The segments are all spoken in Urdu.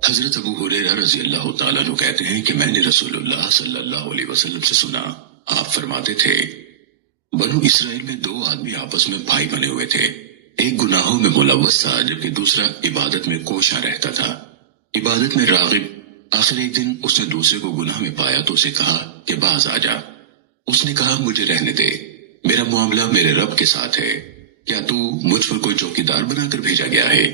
حضرت ابو ہریرہ رضی اللہ تعالیٰ عنہ کہتے ہیں کہ میں نے رسول اللہ صلی اللہ علیہ وسلم سے سنا، آپ فرماتے تھے بنو اسرائیل میں دو آدمی آپس میں بھائی بنے ہوئے تھے، ایک گناہوں میں ملوث تھا جبکہ دوسرا عبادت میں کوشاں رہتا تھا، عبادت میں راغب۔ آخر ایک دن اس نے دوسرے کو گناہ میں پایا تو اسے کہا کہ باز آ جا۔ اس نے کہا مجھے رہنے دے، میرا معاملہ میرے رب کے ساتھ ہے، کیا تو مجھ پر کوئی چوکیدار بنا کر بھیجا گیا ہے؟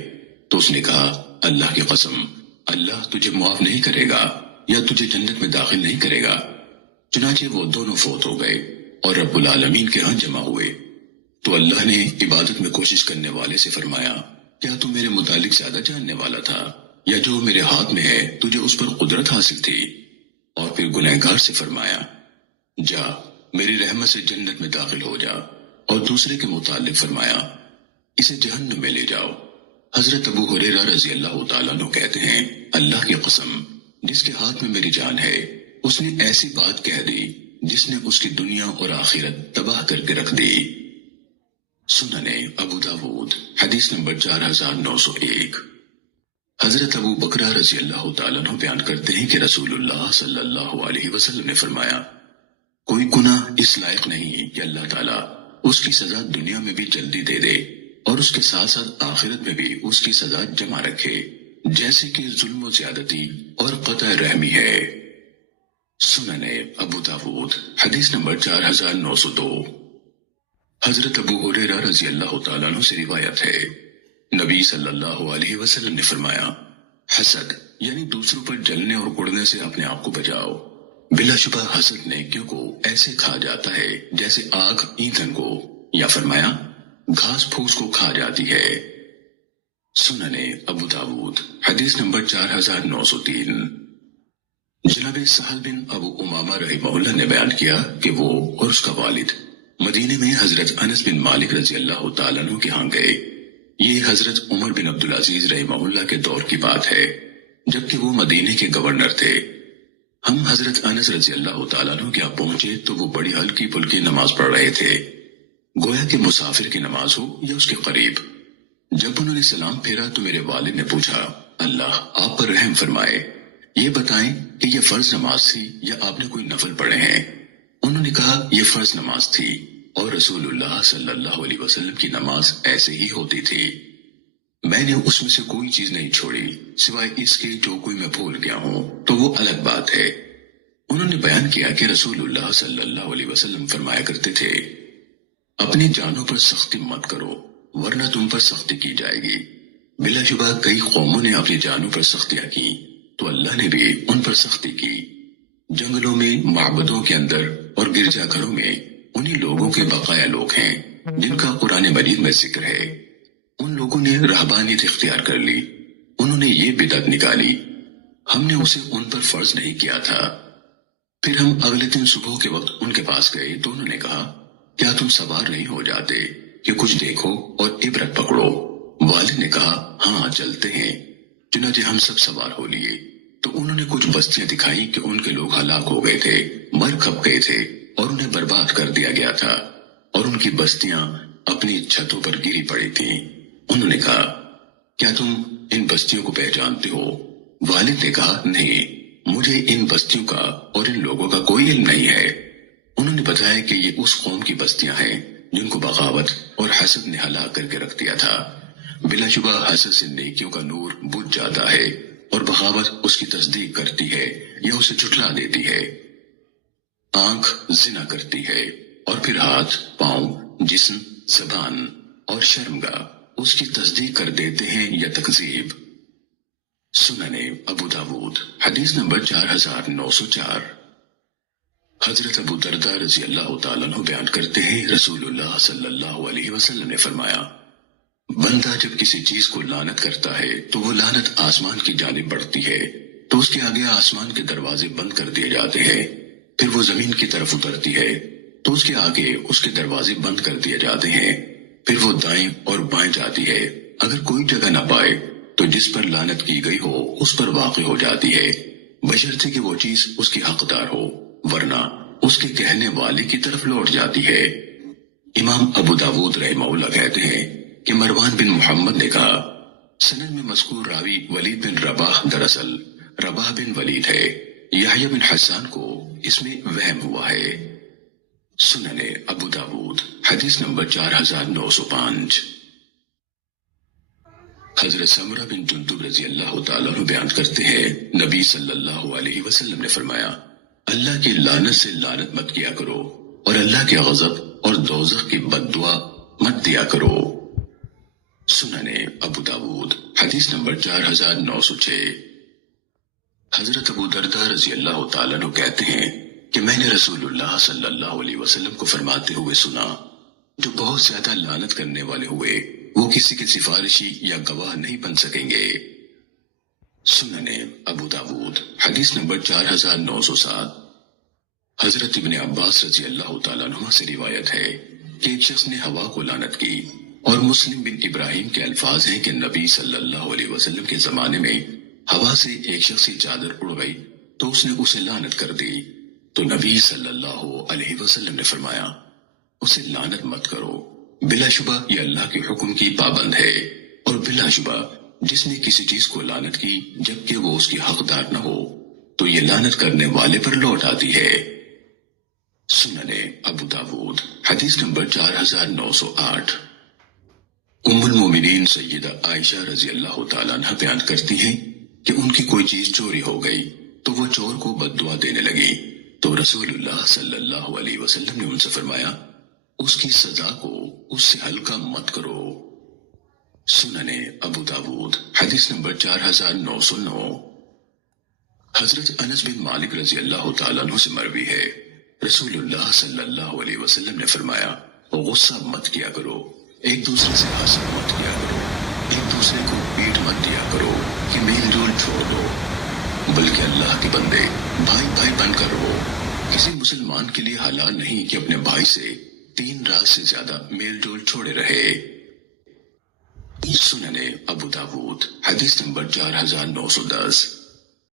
تو اس نے کہا اللہ کی قسم، اللہ تجھے معاف نہیں کرے گا یا تجھے جنت میں داخل نہیں کرے گا۔ چنانچہ وہ دونوں فوت ہو گئے اور رب العالمین کے ہاں جمع ہوئے۔ تو اللہ نے عبادت میں کوشش کرنے والے سے فرمایا کیا تو میرے متعلق زیادہ جاننے والا تھا، یا جو میرے ہاتھ میں ہے تجھے اس پر قدرت حاصل تھی؟ اور پھر گنہگار سے فرمایا جا میری رحمت سے جنت میں داخل ہو جا، اور دوسرے کے متعلق فرمایا اسے جہنم میں لے جاؤ۔ حضرت ابو ہریرہ رضی اللہ تعالیٰ عنہ کہتے ہیں اللہ کی قسم جس کے ہاتھ میں میری جان ہے، اس نے ایسی بات کہہ دی جس نے اس کی دنیا اور آخرت تباہ کر کے رکھ دی۔ سننے ابو داود حدیث نمبر 4901۔ حضرت ابو بکرہ رضی اللہ تعالیٰ عنہ بیان کرتے ہیں کہ رسول اللہ صلی اللہ علیہ وسلم نے فرمایا کوئی گناہ اس لائق نہیں کہ اللہ تعالیٰ اس کی سزا دنیا میں بھی جلدی دے دے اور اس کے ساتھ ساتھ آخرت میں بھی اس کی سزا جمع رکھے، جیسے کہ ظلم و زیادتی اور قطع رحمی ہے۔ سننے ابو داود حدیث نمبر 4902۔ حضرت ابو ہریرہ رضی اللہ تعالیٰ عنہ سے روایت ہے نبی صلی اللہ علیہ وسلم نے فرمایا حسد یعنی دوسروں پر جلنے اور اڑنے سے اپنے آپ کو بچاؤ، بلا شبہ حسد نیکیوں کو ایسے کھا جاتا ہے جیسے آگ ایندھن کو، یا فرمایا گھاس پھوس کو کھا جاتی ہے۔ سننے ابو داود حدیث نمبر 4903۔ جناب سہل بن ابو امامہ رحمہ اللہ نے بیان کیا کہ وہ اور اس کا والد مدینے میں حضرت انس بن مالک رضی اللہ تعالیٰ عنہ کے ہاں گئے۔ یہ حضرت عمر بن عبدالعزیز رحمہ اللہ کے دور کی بات ہے جبکہ وہ مدینے کے گورنر تھے۔ ہم حضرت انس رضی اللہ تعالیٰ عنہ کے یہاں پہنچے تو وہ بڑی ہلکی پھلکی نماز پڑھ رہے تھے، گویا کہ مسافر کی نماز ہو یا اس کے قریب۔ جب انہوں نے سلام پھیرا تو میرے والد نے پوچھا اللہ آپ پر رحم فرمائے، یہ بتائیں کہ یہ فرض نماز تھی یا آپ نے کوئی نفل پڑھے ہیں؟ انہوں نے کہا یہ فرض نماز تھی اور رسول اللہ صلی اللہ علیہ وسلم کی نماز ایسے ہی ہوتی تھی، میں نے اس میں سے کوئی چیز نہیں چھوڑی سوائے اس کے جو کوئی میں بھول گیا ہوں تو وہ الگ بات ہے۔ انہوں نے بیان کیا کہ رسول اللہ صلی اللہ علیہ وسلم فرمایا کرتے تھے اپنی جانوں پر سختی مت کرو ورنہ تم پر سختی کی جائے گی۔ بلا شبہ کئی قوموں نے اپنی جانوں پر سختیاں کی تو اللہ نے بھی ان پر سختی کی۔ جنگلوں میں، معبدوں کے اندر اور گرجا گھروں میں انہی لوگوں کے بقایا لوگ ہیں جن کا قرآن مجید میں ذکر ہے۔ ان لوگوں نے رہبانیت اختیار کر لی، انہوں نے یہ بدعت نکالی، ہم نے اسے ان پر فرض نہیں کیا تھا۔ پھر ہم اگلے دن صبح کے وقت ان کے پاس گئے تو انہوں نے کہا کیا تم سوار نہیں ہو جاتے کہ کچھ دیکھو اور عبرت پکڑو؟ والد نے کہا ہاں چلتے ہیں۔ چنانچہ ہم سب سوار ہو لیے تو انہوں نے کچھ بستیاں دکھائی کہ ان کے لوگ ہلاک ہو گئے تھے، مر کھپ گئے تھے اور انہیں برباد کر دیا گیا تھا، اور ان کی بستیاں اپنی چھتوں پر گری پڑی تھیں۔ انہوں نے کہا کیا تم ان بستیوں کو پہچانتے ہو؟ والد نے کہا نہیں، مجھے ان بستیوں کا اور ان لوگوں کا کوئی علم نہیں ہے۔ انہوں نے بتایا کہ یہ اس قوم کی بستیاں ہیں جن کو بغاوت اور حسد نے ہلاک کر کے رکھ دیا تھا۔ بلا شبہ حسد سے نیکیوں کا نور بجھ جاتا ہے اور بغاوت اس کی تصدیق کرتی ہے یا اسے جھٹلا دیتی ہے۔ آنکھ زنا کرتی ہے اور پھر ہاتھ، پاؤں، جسم، زبان اور شرمگاہ اس کی تصدیق کر دیتے ہیں یا تکذیب۔ سننے ابو داود حدیث نمبر 4904۔ حضرت ابو درداء رضی اللہ تعالیٰ عنہ بیان کرتے ہیں رسول اللہ صلی اللہ علیہ وسلم نے فرمایا بندہ جب کسی چیز کو لعنت کرتا ہے تو وہ لعنت آسمان کی جانب بڑھتی ہے تو اس کے آگے آسمان کے دروازے بند کر دیے جاتے ہیں، پھر وہ زمین کی طرف اترتی ہے تو اس کے آگے اس کے دروازے بند کر دیے جاتے ہیں، پھر وہ دائیں اور بائیں جاتی ہے، اگر کوئی جگہ نہ پائے تو جس پر لعنت کی گئی ہو اس پر واقع ہو جاتی ہے، بشرطے کہ وہ چیز اس کی حقدار ہو، ورنہ اس کے کہنے والے کی طرف لوٹ جاتی ہے۔ امام ابو داود رحمہ اللہ کہتے ہیں کہ مروان بن محمد نے کہا سند میں مذکور راوی ولید بن رباح دراصل رباح بن ولید ہے. یحییٰ بن حسان کو اس میں وہم ہوا ہے. سنن ابو داود حدیث نمبر 4905. حضرت سمرہ بن جندب رضی اللہ تعالیٰ عنہ بیان کرتے ہیں نبی صلی اللہ علیہ وسلم نے فرمایا اللہ کی لعنت سے لعنت مت کیا کرو اور اللہ کے غضب اور دوزخ کی بد دعا مت دیا کرو. سنن ابو داود حدیث نمبر 4906. حضرت ابو درداء رضی اللہ تعالیٰ عنہ کہتے ہیں کہ میں نے رسول اللہ صلی اللہ علیہ وسلم کو فرماتے ہوئے سنا جو بہت زیادہ لعنت کرنے والے ہوئے وہ کسی کے سفارشی یا گواہ نہیں بن سکیں گے. سنن ابو داود حدیث نمبر 4907. حضرت ابن عباس رضی اللہ تعالیٰ عنہ سے روایت ہے کہ ایک شخص نے ہوا کو لعنت کی اور مسلم بن ابراہیم کے الفاظ ہیں کہ نبی صلی اللہ علیہ وسلم کے زمانے میں ہوا سے ایک شخص کی چادر اڑ گئی تو اس نے اسے لعنت کر دی تو نبی صلی اللہ علیہ وسلم نے فرمایا اسے لعنت مت کرو، بلا شبہ یہ اللہ کے حکم کی پابند ہے، اور بلا شبہ جس نے کسی چیز کو لعنت کی جبکہ وہ اس کی حقدار نہ ہو تو یہ لعنت کرنے والے پر لوٹ آتی ہے. سنن ابو داود حدیث نمبر 4908. ام المومنین سیدہ عائشہ رضی اللہ تعالیٰ عنہ بیان کرتی ہیں کہ ان کی کوئی چیز چوری ہو گئی تو وہ چور کو بد دعا دینے لگی تو رسول اللہ صلی اللہ علیہ وسلم نے ان سے فرمایا اس کی سزا کو اس سے ہلکا مت کرو. سنن ابو داود حدیث نمبر 4909. حضرت انس بن مالک رضی اللہ تعالیٰ عنہ سے مروی ہے رسول اللہ صلی اللہ علیہ وسلم نے فرمایا غصہ مت کیا کرو، ایک دوسرے سے حسد مت کیا کرو، ایک دوسرے کو پیٹ مت دیا کرو کہ میل جول چھوڑ دو، بلکہ اللہ کے بندے بھائی بھائی بن کر رہو. کسی مسلمان کے لیے حلال نہیں کہ اپنے بھائی سے 3 رات سے زیادہ میل جول چھوڑے رہے. سنن ابو داود حدیث نمبر 4910.